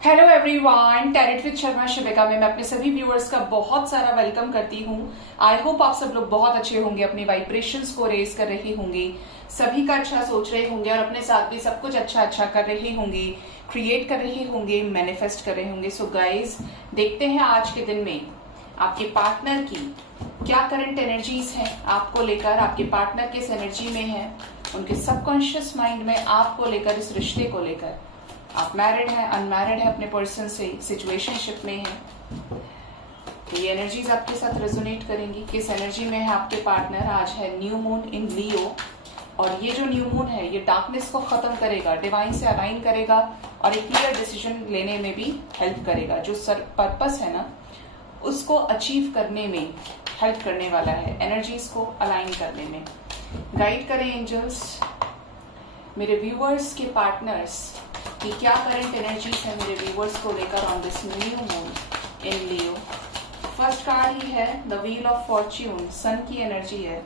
Hello everyone, tarot with Sharma Shivika में मैं अपने सभी व्यूअर्स का बहुत सारा वेलकम करती हूँ। आई होप आप सब लोग बहुत अच्छे होंगे, अपने वाइब्रेशंस को रेज कर रहे होंगे, सभी का अच्छा सोच रहे होंगे और अपने साथ भी सब कुछ अच्छा अच्छा कर रहे होंगे, क्रिएट कर रहे होंगे, मैनिफेस्ट कर रहे होंगे। सो गाइज, देखते हैं आज के दिन में आपके पार्टनर की क्या करंट एनर्जीज हैं आपको लेकर, आपके पार्टनर किस एनर्जी में है, उनके सबकॉन्शियस माइंड में आपको लेकर, इस रिश्ते को लेकर। आप मैरिड हैं, अनमैरिड है, अपने पर्सन से सिचुएशनशिप में है, ये एनर्जीज आपके साथ रेजोनेट करेंगी। किस एनर्जी में है आपके पार्टनर? आज है न्यू मून इन लियो, और ये जो न्यू मून है ये डार्कनेस को खत्म करेगा, डिवाइन से अलाइन करेगा और एक क्लियर डिसीजन लेने में भी हेल्प करेगा। जो पर्पस है ना, उसको अचीव करने में हेल्प करने वाला है, एनर्जीज को अलाइन करने में। गाइड करें एंजल्स मेरे व्यूअर्स के पार्टनर्स कि क्या करंट एनर्जीज है मेरे व्यूअर्स को लेकर on this new moon in Leo. First card ही है the wheel of fortune, sun की एनर्जी है।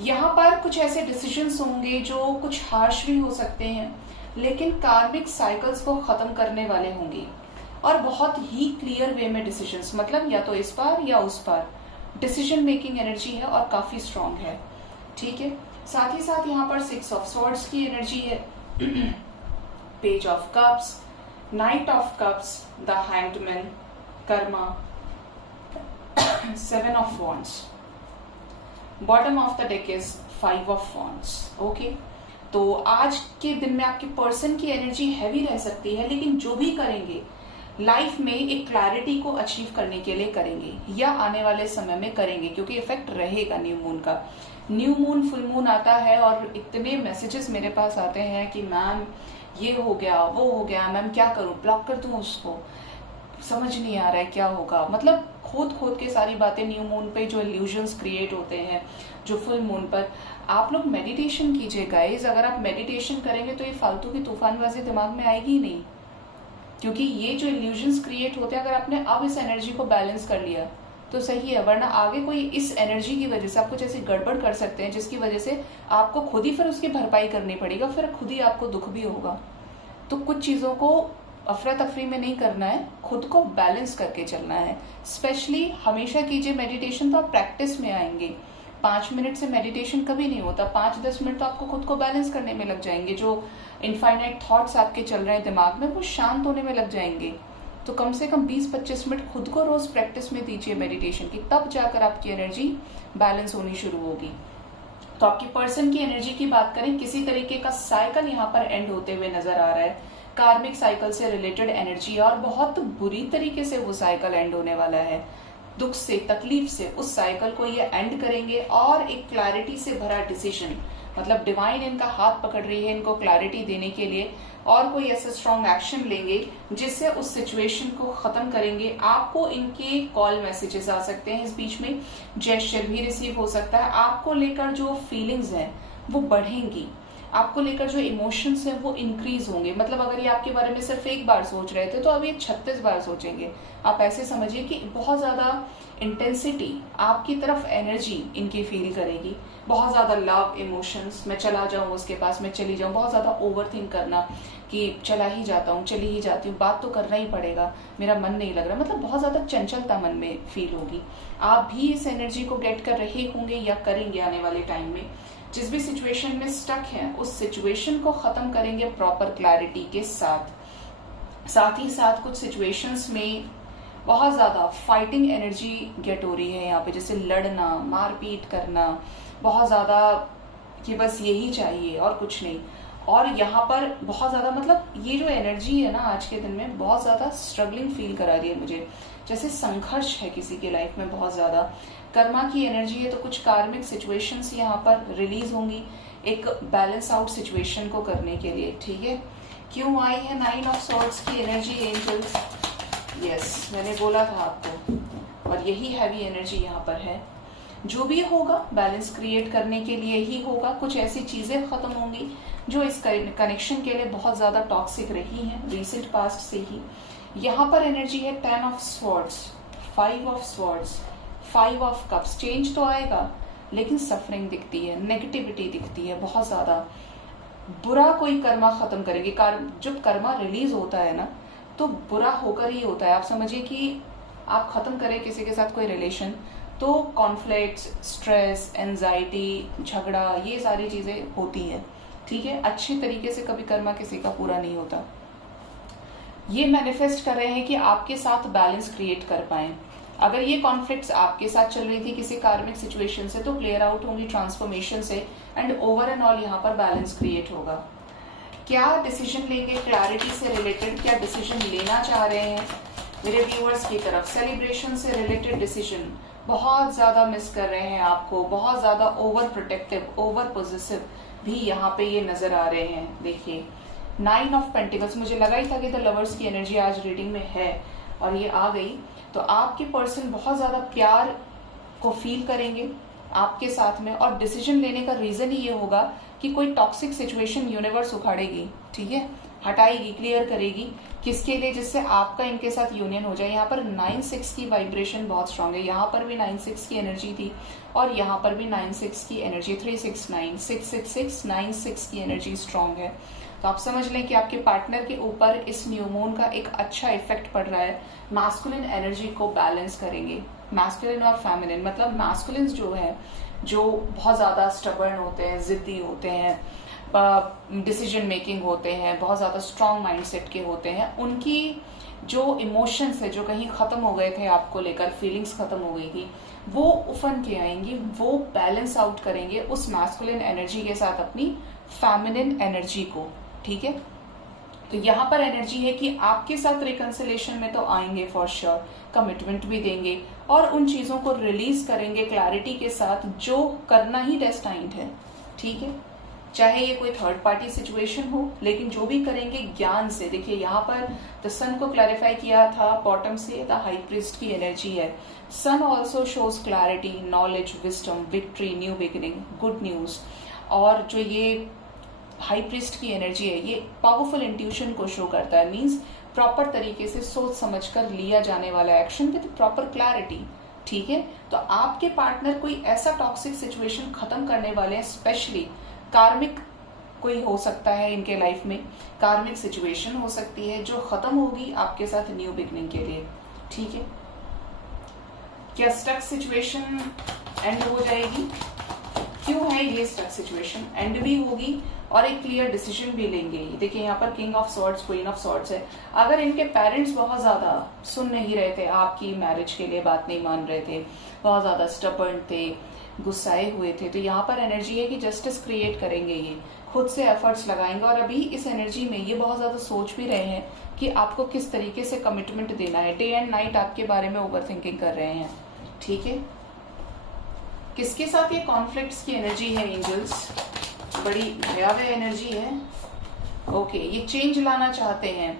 यहाँ पर कुछ ऐसे डिसीजंस होंगे जो कुछ हार्श भी हो सकते हैं, लेकिन कार्मिक साइकिल्स को खत्म करने वाले होंगे और बहुत ही क्लियर वे में डिसीजंस, मतलब या तो इस पार या उस पार डिसीजन मेकिंग एनर्जी है और काफी स्ट्रांग है। ठीक है, साथ ही साथ यहाँ पर 6 ऑफ स्वॉर्ड्स की एनर्जी है, page of cups, night of cups, the hanged man, Karma, 7 of wands, bottom of the deck is 5 of wands. Okay, तो आज के दिन में आपके पर्सन की एनर्जी हैवी रह सकती है, लेकिन जो भी करेंगे लाइफ में एक क्लैरिटी को अचीव करने के लिए करेंगे या आने वाले समय में करेंगे, क्योंकि इफेक्ट रहेगा न्यू मून का। न्यू मून फुल मून आता है और इतने मैसेजेस मेरे पास आते हैं कि मैम ये हो गया, वो हो गया, मैम क्या करूं, ब्लॉक कर दूं उसको, समझ नहीं आ रहा है क्या होगा। मतलब खोद खोद के सारी बातें न्यू मून पे जो इल्यूजन्स क्रिएट होते हैं, जो फुल मून पर। आप लोग मेडिटेशन कीजिए गाइज। अगर आप मेडिटेशन करेंगे तो ये फालतू की तूफानबाजी दिमाग में आएगी ही नहीं, क्योंकि ये जो इल्यूजन्स क्रिएट होते हैं, अगर आपने अब इस एनर्जी को बैलेंस कर लिया तो सही है, वरना आगे कोई इस एनर्जी की वजह से आप कुछ ऐसी गड़बड़ कर सकते हैं जिसकी वजह से आपको खुद ही फिर उसकी भरपाई करनी पड़ेगा, फिर खुद ही आपको दुख भी होगा। तो कुछ चीजों को अफरा तफरी में नहीं करना है, खुद को बैलेंस करके चलना है। स्पेशली हमेशा कीजिए मेडिटेशन, तो आप प्रैक्टिस में आएंगे। 5 मिनट से मेडिटेशन कभी नहीं होता, 5-10 मिनट तो आपको खुद को बैलेंस करने में लग जाएंगे। जो इनफाइनाइट थॉट्स आपके चल रहे हैं दिमाग में, वो शांत होने में लग जाएंगे। तो कम से कम 20-25 मिनट खुद को रोज प्रैक्टिस में दीजिए मेडिटेशन की, तब जाकर आपकी एनर्जी बैलेंस होनी शुरू होगी। तो आपकी पर्सन की एनर्जी की बात करें, किसी तरीके का साइकिल यहाँ पर एंड होते हुए नजर आ रहा है, कार्मिक साइकिल से रिलेटेड एनर्जी, और बहुत बुरी तरीके से वो साइकिल एंड होने वाला है। दुख से, तकलीफ से उस साइकिल को ये एंड करेंगे और एक क्लैरिटी से भरा डिसीजन, मतलब डिवाइन इनका हाथ पकड़ रही है इनको क्लैरिटी देने के लिए, और कोई ऐसा स्ट्रॉन्ग एक्शन लेंगे जिससे उस सिचुएशन को खत्म करेंगे। आपको इनके कॉल मैसेजेस आ सकते हैं, इस बीच में जेस्चर भी रिसीव हो सकता है। आपको लेकर जो फीलिंग्स हैं वो बढ़ेंगी, आपको लेकर जो इमोशंस हैं वो इंक्रीज होंगे। मतलब अगर ये आपके बारे में सिर्फ एक बार सोच रहे थे तो अब ये 36 बार सोचेंगे। आप ऐसे समझिए कि बहुत ज्यादा इंटेंसिटी आपकी तरफ एनर्जी इनकी फील करेगी, बहुत ज्यादा लव इमोशंस, मैं चला जाऊं उसके पास, मैं चली जाऊं, बहुत ज्यादा ओवर थिंक करना कि चला ही जाता हूँ, चली ही जाती हूँ, बात तो करना ही पड़ेगा, मेरा मन नहीं लग रहा, मतलब बहुत ज्यादा चंचलता मन में फील होगी। आप भी इस एनर्जी को गेट कर रहे होंगे या करेंगे आने वाले टाइम में। जिस भी सिचुएशन में स्टक है उस सिचुएशन को खत्म करेंगे प्रॉपर क्लैरिटी के साथ। साथ ही साथ कुछ सिचुएशंस में बहुत ज्यादा फाइटिंग एनर्जी गेट हो रही है यहाँ पे, जैसे लड़ना, मारपीट करना, बहुत ज्यादा कि बस यही चाहिए और कुछ नहीं। और यहाँ पर बहुत ज्यादा, मतलब ये जो एनर्जी है ना आज के दिन में, बहुत ज्यादा स्ट्रगलिंग फील करा रही है मुझे, जैसे संघर्ष है किसी की लाइफ में बहुत ज्यादा। कर्मा की एनर्जी है, तो कुछ कार्मिक सिचुएशंस यहाँ पर रिलीज होंगी एक बैलेंस आउट सिचुएशन को करने के लिए। ठीक है, क्यों आई है 9 ऑफ स्वॉर्ड्स की एनर्जी एंजल्स? यस, मैंने बोला था आपको, और यही हैवी एनर्जी यहाँ पर है। जो भी होगा बैलेंस क्रिएट करने के लिए ही होगा। कुछ ऐसी चीजें खत्म होंगी जो इस कनेक्शन के लिए बहुत ज्यादा टॉक्सिक रही हैं रिसेंट पास्ट से ही। यहाँ पर एनर्जी है 10 of swords, 5 of swords, 5 of cups. Change तो आएगा लेकिन सफरिंग दिखती है, नेगेटिविटी दिखती है, बहुत ज्यादा बुरा कोई कर्मा खत्म करेंगे। जब कर्मा रिलीज होता है ना, तो बुरा होकर ही होता है। आप समझिए कि आप खत्म करें किसी के साथ कोई रिलेशन तो कॉन्फ्लिक्ट्स, स्ट्रेस, एंजाइटी, झगड़ा, ये सारी चीजें होती है। ठीक है, अच्छे तरीके से कभी कर्मा किसी का पूरा नहीं होता। ये मैनिफेस्ट कर रहे हैं कि आपके साथ बैलेंस क्रिएट कर पाए। अगर ये कॉन्फ्लिक्ट्स आपके साथ चल रही थी किसी कार्मिक सिचुएशन से तो क्लियर आउट होंगी ट्रांसफॉर्मेशन से एंड ओवर एंड ऑल यहाँ पर बैलेंस क्रिएट होगा। क्या डिसीजन लेंगे क्लैरिटी से रिलेटेड, क्या डिसीजन लेना चाह रहे हैं मेरे व्यूअर्स की तरफ? सेलिब्रेशन से रिलेटेड डिसीजन बहुत ज्यादा मिस कर रहे हैं आपको, बहुत ज्यादा ओवर प्रोटेक्टिव, ओवर पॉजिटिव भी यहाँ पे ये नजर आ रहे हैं। देखिए 9 ऑफ पेंटिकल्स, मुझे लगा ही था कि द लवर्स की एनर्जी आज रीडिंग में है और ये आ गई। तो आपके पर्सन बहुत ज्यादा प्यार को फील करेंगे आपके साथ में, और डिसीजन लेने का रीजन ही ये होगा कि कोई टॉक्सिक सिचुएशन यूनिवर्स उखाड़ेगी, ठीक है, हटाएगी, क्लियर करेगी। किसके लिए? जिससे आपका इनके साथ यूनियन हो जाए। यहाँ पर 9-6 की वाइब्रेशन बहुत स्ट्रांग है, यहाँ पर भी 9-6 की एनर्जी थी और यहाँ पर भी 9-6 की एनर्जी, 3-6-9, 6-6-6, 9-6 की एनर्जी स्ट्रांग है। तो आप समझ लें कि आपके पार्टनर के ऊपर इस न्यू मून का एक अच्छा इफेक्ट पड़ रहा है। मैस्कुलिन एनर्जी को बैलेंस करेंगे, मैस्कुलिन और फेमिनिन, मतलब मैस्कुलिन जो है जो बहुत ज्यादा स्टबर्न होते हैं, जिद्दी होते हैं, डिसीजन मेकिंग होते हैं, बहुत ज्यादा स्ट्रांग माइंडसेट के होते हैं, उनकी जो इमोशंस है जो कहीं खत्म हो गए थे आपको लेकर, फीलिंग्स खत्म हो गई थी, वो उफन के आएंगी, वो बैलेंस आउट करेंगे उस मैस्कुलिन एनर्जी के साथ अपनी फेमिनिन एनर्जी को। ठीक है, तो यहाँ पर एनर्जी है कि आपके साथ रिकंसिलेशन में तो आएंगे फॉर श्योर, कमिटमेंट भी देंगे और उन चीजों को रिलीज करेंगे क्लैरिटी के साथ जो करना ही डेस्टाइन्ड है। ठीक है, चाहे ये कोई थर्ड पार्टी सिचुएशन हो, लेकिन जो भी करेंगे ज्ञान से। देखिए यहाँ पर द सन को क्लैरिफाई किया था बॉटम से, द हाई प्रीस्ट की एनर्जी है। Sun also shows clarity, knowledge, wisdom, victory, new beginning, good news. और जो ये हाई प्रीस्ट की एनर्जी है ये पावरफुल इंट्यूशन को शो करता है, मीन्स प्रॉपर तरीके से सोच समझकर लिया जाने वाला एक्शन विद प्रॉपर क्लैरिटी। ठीक है, तो आपके पार्टनर कोई ऐसा टॉक्सिक सिचुएशन खत्म करने वाले हैं, स्पेशली कार्मिक कोई हो सकता है इनके लाइफ में, कार्मिक सिचुएशन हो सकती है जो खत्म होगी आपके साथ न्यू बिगनिंग के लिए। ठीक है, क्या स्टक सिचुएशन एंड हो जाएगी? क्यों है ये स्टक सिचुएशन? एंड भी होगी और एक क्लियर डिसीजन भी लेंगे। देखिए यहाँ पर king of swords, queen of swords है। अगर इनके पेरेंट्स बहुत ज्यादा सुन नहीं रहे थे आपकी मैरिज के लिए, बात नहीं मान रहे थे, बहुत ज्यादा स्टबर्न थे, गुस्साए हुए थे, तो यहाँ पर एनर्जी है कि जस्टिस क्रिएट करेंगे, ये खुद से एफर्ट्स लगाएंगे। और अभी इस एनर्जी में ये बहुत ज्यादा सोच भी रहे हैं कि आपको किस तरीके से कमिटमेंट देना है। डे एंड नाइट आपके बारे में ओवर थिंकिंग कर रहे हैं। ठीक है, किसके साथ ये कॉन्फ्लिक्ट्स की एनर्जी है एंजल्स? बड़ी भयावह एनर्जी है। ओके, ये चेंज लाना चाहते हैं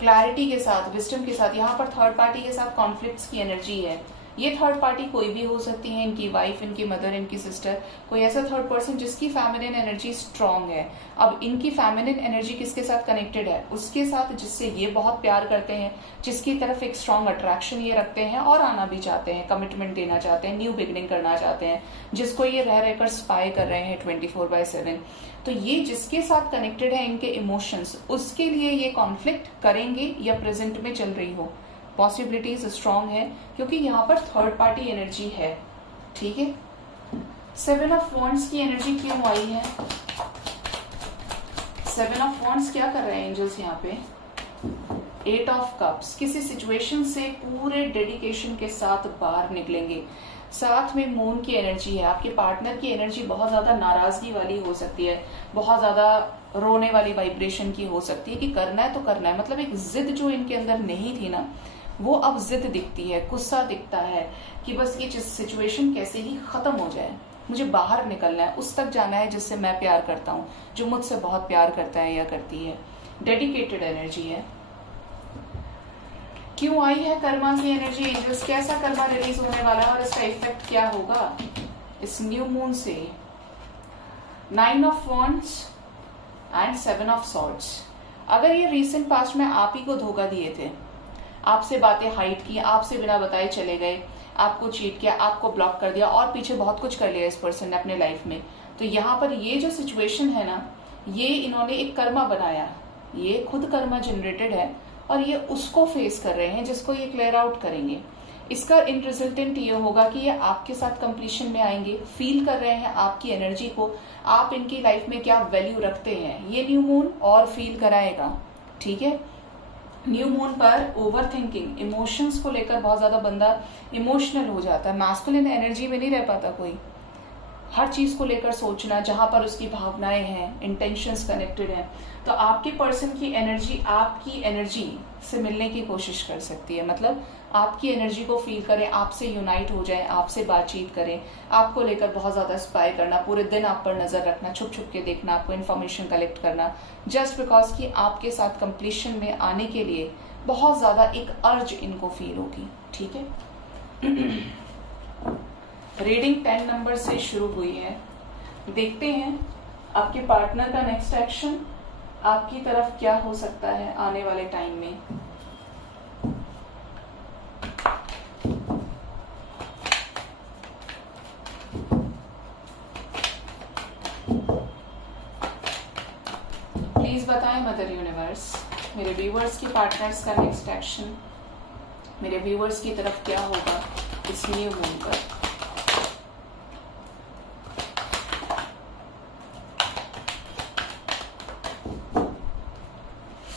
क्लैरिटी के साथ, विजडम के साथ। यहाँ पर थर्ड पार्टी के साथ कॉन्फ्लिक्ट्स की एनर्जी है। ये थर्ड पार्टी कोई भी हो सकती है, इनकी वाइफ, इनकी मदर, इनकी सिस्टर, कोई ऐसा थर्ड पर्सन जिसकी फेमिनिन एनर्जी स्ट्रांग है। अब इनकी फेमिनिन एनर्जी किसके साथ कनेक्टेड है? उसके साथ जिससे ये बहुत प्यार करते हैं, जिसकी तरफ एक स्ट्रांग अट्रैक्शन ये रखते हैं और आना भी चाहते हैं, कमिटमेंट देना चाहते हैं, न्यू बिगनिंग करना चाहते हैं, जिसको ये रह रहकर स्पाई कर रहे हैं 24/7। तो ये जिसके साथ कनेक्टेड है इनके इमोशंस, उसके लिए ये कॉन्फ्लिक्ट करेंगे या प्रेजेंट में चल रही हो, पॉसिबिलिटीज स्ट्रांग है क्योंकि यहाँ पर थर्ड पार्टी एनर्जी है। ठीक है, 7 ऑफ वॉन्ड्स की एनर्जी क्यों आई है? 7 ऑफ वॉन्ड्स क्या कर रहे हैं एंजल्स यहाँ पे? 8 ऑफ कप्स, किसी सिचुएशन से पूरे डेडिकेशन के साथ बाहर निकलेंगे। साथ में मून की एनर्जी है। आपके पार्टनर की एनर्जी बहुत ज्यादा नाराजगी वाली हो सकती है, बहुत ज्यादा रोने वाली वाइब्रेशन की हो सकती है कि करना है तो करना है। मतलब एक जिद जो इनके अंदर नहीं थी ना, वो अब जिद दिखती है, गुस्सा दिखता है कि बस ये सिचुएशन कैसे ही खत्म हो जाए, मुझे बाहर निकलना है, उस तक जाना है जिससे मैं प्यार करता हूँ, जो मुझसे बहुत प्यार करता है या करती है। डेडिकेटेड एनर्जी है। क्यों आई है कर्मा की एनर्जी एंजल्स? कैसा कर्मा रिलीज होने वाला है और इसका इफेक्ट क्या होगा इस न्यू मून से? 9 of wands and 7 of swords. अगर ये रिसेंट पास्ट में आप ही को धोखा दिए थे, आपसे बातें हाइड की, आपसे बिना बताए चले गए, आपको चीट किया, आपको ब्लॉक कर दिया और पीछे बहुत कुछ कर लिया इस पर्सन ने अपने लाइफ में, तो यहाँ पर ये जो सिचुएशन है ना, ये इन्होंने एक कर्मा बनाया, ये खुद कर्मा जनरेटेड है और ये उसको फेस कर रहे हैं जिसको ये क्लियर आउट करेंगे। इसका इन रिजल्टेंट ये होगा कि ये आपके साथ कंप्लीशन में आएंगे, फील कर रहे हैं आपकी एनर्जी को, आप इनकी लाइफ में क्या वैल्यू रखते हैं, ये न्यू मून और फील कराएगा। ठीक है, न्यू मून पर ओवर थिंकिंग, इमोशंस को लेकर बहुत ज्यादा बंदा इमोशनल हो जाता है, मैस्कुलिन एनर्जी में नहीं रह पाता कोई। हर चीज को लेकर सोचना, जहां पर उसकी भावनाएं हैं, इंटेंशंस कनेक्टेड हैं। तो आपके पर्सन की एनर्जी आपकी एनर्जी से मिलने की कोशिश कर सकती है, मतलब आपकी एनर्जी को फील करें, आपसे यूनाइट हो जाए, आपसे बातचीत करें, आपको लेकर बहुत ज्यादा स्पाई करना, पूरे दिन आप पर नजर रखना, छुप छुप के देखना, आपको इन्फॉर्मेशन कलेक्ट करना, जस्ट बिकॉज कि आपके साथ कंप्लीशन में आने के लिए बहुत ज्यादा एक अर्ज इनको फील होगी। ठीक है, रीडिंग 10 नंबर से शुरू हुई है। देखते हैं आपके पार्टनर का नेक्स्ट एक्शन आपकी तरफ क्या हो सकता है आने वाले टाइम में। प्लीज बताएं मदर यूनिवर्स, मेरे व्यूवर्स के पार्टनर्स का नेक्स्ट एक्शन मेरे व्यूवर्स की तरफ क्या होगा इस न्यू मून पर।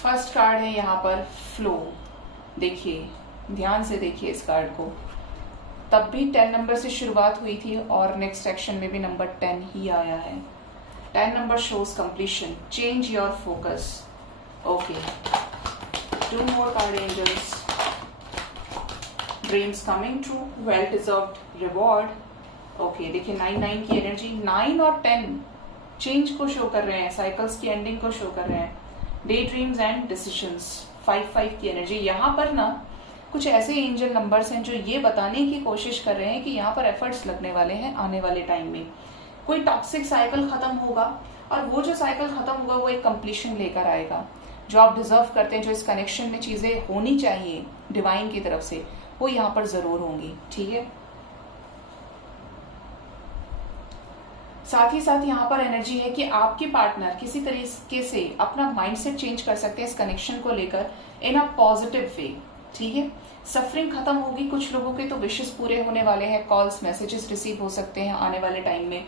फर्स्ट कार्ड है यहाँ पर फ्लो। देखिए, ध्यान से देखिए इस कार्ड को। तब भी 10 नंबर से शुरुआत हुई थी और नेक्स्ट एक्शन में भी नंबर 10 ही आया है। 10 number shows completion, change your focus. Okay, 2 more card angels, dreams coming true, well deserved reward. Okay, देखिए 9 की एनर्जी, 9 और 10 चेंज को शो कर रहे हैं, साइकिल्स की एंडिंग को शो कर रहे हैं। डे ड्रीम्स एंड डिसीजंस, 5 की एनर्जी। यहाँ पर ना कुछ ऐसे एंजल नंबर्स हैं जो ये बताने की कोशिश कर रहे हैं कि यहाँ पर एफर्ट्स लगने वाले हैं आने वाले टाइम में। कोई टॉक्सिक साइकिल खत्म होगा और वो जो साइकिल खत्म होगा वो एक कंप्लीशन लेकर आएगा। जो आप डिजर्व करते हैं, जो इस कनेक्शन में चीजें होनी चाहिए डिवाइन की तरफ से, वो यहाँ पर जरूर होंगी। ठीक है, साथ ही साथ यहाँ पर एनर्जी है कि आपके पार्टनर किसी तरीके से अपना माइंडसेट चेंज कर सकते हैं इस कनेक्शन को लेकर इन अ पॉजिटिव वे। ठीक है, सफरिंग खत्म होगी, कुछ लोगों के तो विशेस पूरे होने वाले हैं, कॉल्स मैसेजेस रिसीव हो सकते हैं आने वाले टाइम में,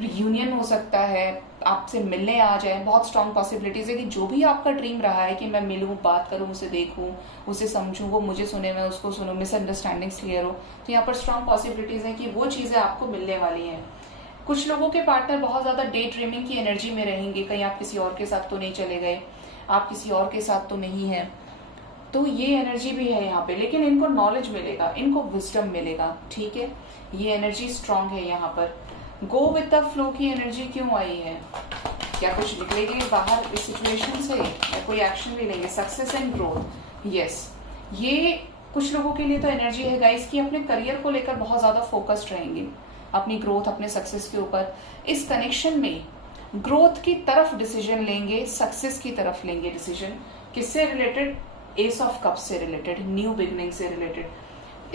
रियूनियन हो सकता है, आपसे मिलने आ जाए। बहुत स्ट्रांग पॉसिबिलिटीज है कि जो भी आपका ड्रीम रहा है कि मैं मिलूं, बात करूं, उसे देखूं, उसे समझूं, वो मुझे सुने, मैं उसको सुनूं, मिसअंडरस्टैंडिंग्स क्लियर हो, तो यहाँ पर स्ट्रांग पॉसिबिलिटीज है कि वो चीजें आपको मिलने वाली हैं। कुछ लोगों के पार्टनर बहुत ज्यादा डे ड्रीमिंग की एनर्जी में रहेंगे, कहीं आप किसी और के साथ तो नहीं चले गए, आप किसी और के साथ तो नहीं है, तो ये एनर्जी भी है यहाँ पे। लेकिन इनको नॉलेज मिलेगा, इनको विजडम मिलेगा। ठीक है, ये एनर्जी स्ट्रांग है यहाँ पर। गो विद द फ्लो की एनर्जी क्यों आई है? क्या कुछ निकलेंगे बाहर इस सिचुएशन से या कोई एक्शन भी लेंगे? सक्सेस एंड ग्रोथ, यस, ये कुछ लोगों के लिए तो एनर्जी है गाइस कि अपने करियर को लेकर बहुत ज्यादा फोकस्ड रहेंगे, अपनी ग्रोथ, अपने सक्सेस के ऊपर। इस कनेक्शन में ग्रोथ की तरफ डिसीजन लेंगे, सक्सेस की तरफ लेंगे डिसीजन। किससे रिलेटेड? एस ऑफ कप से रिलेटेड, न्यू बिगनिंग से रिलेटेड।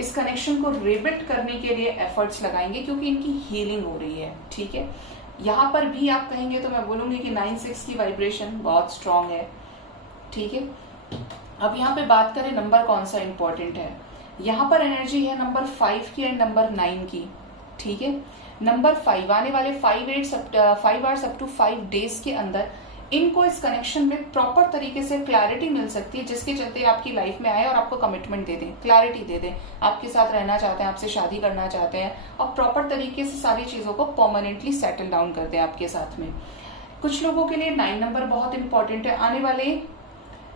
इस कनेक्शन को रिबिल्ड करने के लिए एफर्ट्स लगाएंगे क्योंकि इनकी हीलिंग हो रही है। ठीक है, यहाँ पर भी आप कहेंगे तो मैं बोलूंगी कि 9-6 की वाइब्रेशन बहुत स्ट्रांग है। ठीक है, अब यहाँ पे बात करें नंबर कौन सा इंपॉर्टेंट है। यहाँ पर एनर्जी है नंबर 5 की एंड नंबर 9 की। ठीक है, नंबर 5 आने वाले 5 आवर्स अप टू 5 डेज के अंदर इनको इस कनेक्शन में प्रॉपर तरीके से क्लैरिटी मिल सकती है, जिसके चलते आपकी लाइफ में आए और आपको कमिटमेंट दे दें, क्लैरिटी दे दें, आपके साथ रहना चाहते हैं, आपसे शादी करना चाहते हैं और प्रॉपर तरीके से सारी चीजों को परमानेंटली सेटल डाउन कर दें आपके साथ में। कुछ लोगों के लिए 9 नंबर बहुत इंपॉर्टेंट है, आने वाले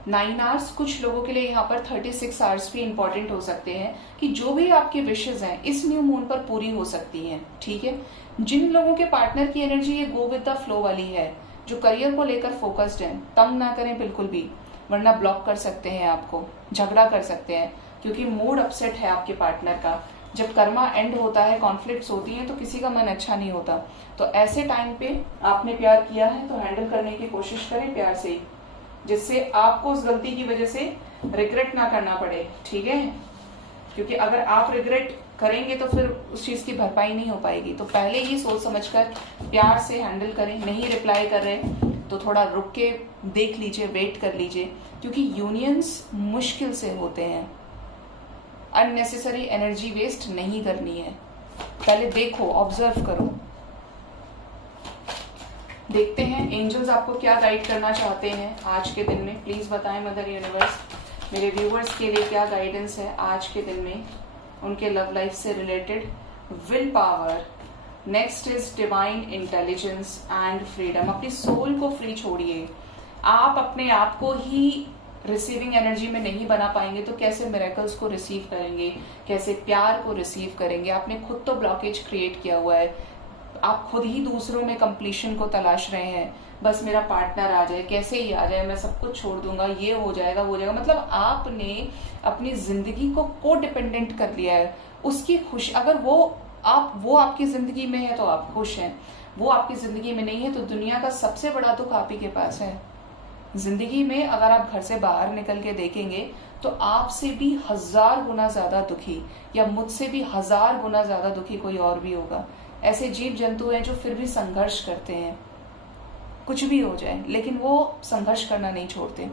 9 आवर्स। कुछ लोगों के लिए यहाँ पर 36 आवर्स भी इंपॉर्टेंट हो सकते हैं कि जो भी आपकी विशेज हैं इस न्यू मून पर पूरी हो सकती हैं। ठीक है, जिन लोगों के पार्टनर की एनर्जी ये गो विद द फ्लो वाली है, जो करियर को लेकर फोकस्ड है, तंग ना करें बिल्कुल भी, वरना ब्लॉक कर सकते हैं आपको, झगड़ा कर सकते हैं, क्योंकि मूड अपसेट है आपके पार्टनर का। जब कर्मा एंड होता है, कॉन्फ्लिक्ट्स होती हैं, तो किसी का मन अच्छा नहीं होता। तो ऐसे टाइम पे आपने प्यार किया है तो हैंडल करने की कोशिश करें प्यार से, जिससे आपको उस गलती की वजह से रिग्रेट ना करना पड़े। ठीक है, क्योंकि अगर आप रिग्रेट करेंगे तो फिर उस चीज की भरपाई नहीं हो पाएगी। तो पहले ही सोच समझकर प्यार से हैंडल करें। नहीं रिप्लाई कर रहे तो थोड़ा रुक के देख लीजिए, वेट कर लीजिए। क्योंकि यूनियंस मुश्किल से होते हैं। अननेसेसरी एनर्जी वेस्ट नहीं करनी है। पहले देखो, ऑब्जर्व करो। देखते हैं एंजल्स आपको क्या गाइड करना चाहते हैं आज के दिन में। प्लीज बताएं मदर यूनिवर्स, मेरे व्यूवर्स के लिए क्या गाइडेंस है आज के दिन में उनके लव लाइफ से related. Will power, next is divine intelligence and freedom. अपनी सोल को फ्री छोड़िए। आप अपने आप को ही रिसीविंग एनर्जी में नहीं बना पाएंगे तो कैसे मिरेकल्स को रिसीव करेंगे, कैसे प्यार को रिसीव करेंगे। आपने खुद तो ब्लॉकेज क्रिएट किया हुआ है। आप खुद ही दूसरों में कंप्लीशन को तलाश रहे हैं। बस मेरा पार्टनर आ जाए, कैसे ही आ जाए, मैं सब कुछ छोड़ दूंगा, ये हो जाएगा वो हो जाएगा। मतलब आपने अपनी जिंदगी को को डिपेंडेंट कर लिया है। उसकी खुश, अगर वो आपकी जिंदगी में है तो आप खुश हैं, वो आपकी जिंदगी में नहीं है तो दुनिया का सबसे बड़ा दुख आप ही के पास है। जिंदगी में अगर आप घर से बाहर निकल के देखेंगे तो आपसे भी 1000 गुना ज्यादा दुखी या मुझसे भी 1000 गुना ज्यादा दुखी कोई और भी होगा। ऐसे जीव जंतु हैं जो फिर भी संघर्ष करते हैं, कुछ भी हो जाए लेकिन वो संघर्ष करना नहीं छोड़ते।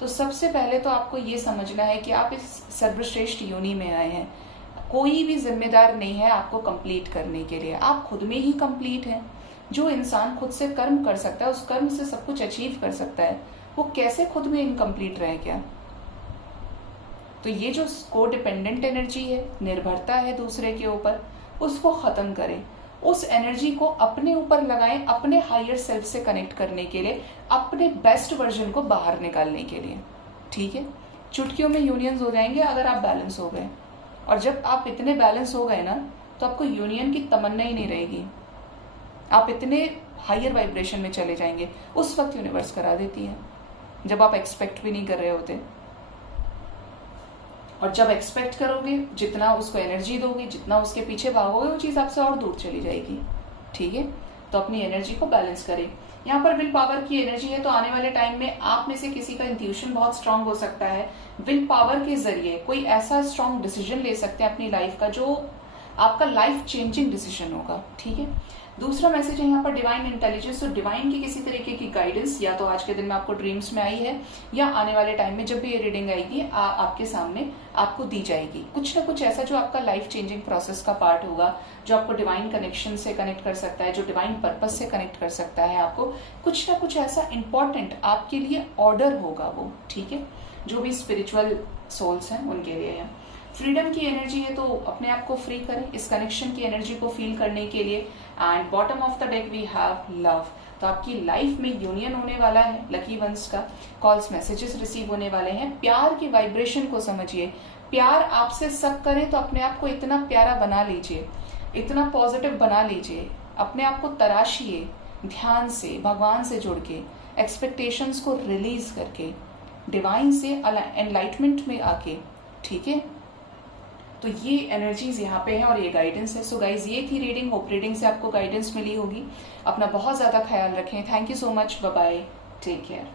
तो सबसे पहले तो आपको ये समझना है कि आप इस सर्वश्रेष्ठ योनि में आए हैं। कोई भी जिम्मेदार नहीं है आपको कंप्लीट करने के लिए, आप खुद में ही कंप्लीट हैं। जो इंसान खुद से कर्म कर सकता है, उस कर्म से सब कुछ अचीव कर सकता है, वो कैसे खुद में इनकम्प्लीट रहे क्या? तो ये जो को डिपेंडेंट एनर्जी है, निर्भरता है दूसरे के ऊपर, उसको खत्म करें। उस एनर्जी को अपने ऊपर लगाएं, अपने हायर सेल्फ से कनेक्ट करने के लिए, अपने बेस्ट वर्जन को बाहर निकालने के लिए। ठीक है, चुटकियों में यूनियंस हो जाएंगे अगर आप बैलेंस हो गए। और जब आप इतने बैलेंस हो गए ना तो आपको यूनियन की तमन्ना ही नहीं रहेगी। आप इतने हायर वाइब्रेशन में चले जाएंगे। उस वक्त यूनिवर्स करा देती है जब आप एक्सपेक्ट भी नहीं कर रहे होते। और जब एक्सपेक्ट करोगे, जितना उसको एनर्जी दोगे, जितना उसके पीछे भागोगे, वो चीज आपसे और दूर चली जाएगी। ठीक है, तो अपनी एनर्जी को बैलेंस करें। यहाँ पर विल पावर की एनर्जी है तो आने वाले टाइम में आप में से किसी का इंट्यूशन बहुत स्ट्रांग हो सकता है। विल पावर के जरिए कोई ऐसा स्ट्रांग डिसीजन ले सकते हैं अपनी लाइफ का जो आपका लाइफ चेंजिंग डिसीजन होगा। ठीक है, दूसरा मैसेज है यहाँ पर डिवाइन इंटेलिजेंस। तो डिवाइन की किसी तरीके की गाइडेंस या तो आज के दिन में आपको ड्रीम्स में आई है या आने वाले टाइम में जब भी ये रीडिंग आएगी आपके सामने आपको दी जाएगी। कुछ ना कुछ ऐसा जो आपका लाइफ चेंजिंग प्रोसेस का पार्ट होगा, जो आपको डिवाइन कनेक्शन से कनेक्ट कर सकता है, जो डिवाइन पर्पस से कनेक्ट कर सकता है। आपको कुछ ना कुछ ऐसा इंपॉर्टेंट आपके लिए ऑर्डर होगा वो। ठीक है, जो भी स्पिरिचुअल सोल्स हैं उनके लिए है। फ्रीडम की एनर्जी है तो अपने आप को फ्री करें इस कनेक्शन की एनर्जी को फील करने के लिए। And bottom of the deck we have love. तो आपकी लाइफ में यूनियन होने वाला है, लकी वंस का कॉल्स मैसेजेस रिसीव होने वाले हैं। प्यार की वाइब्रेशन को समझिए। प्यार आपसे सब करें तो अपने आप को इतना प्यारा बना लीजिए, इतना पॉजिटिव बना लीजिए। अपने आप को तराशिए ध्यान से, भगवान से जुड़ के, एक्सपेक्टेशंस को रिलीज करके, डिवाइन से एनलाइटमेंट में आके। ठीक है, तो ये एनर्जीज यहाँ पे है और ये गाइडेंस है। सो गाइज, ये थी रीडिंग। होप रीडिंग से आपको गाइडेंस मिली होगी। अपना बहुत ज्यादा ख्याल रखें। Thank you so much. Bye bye, take care.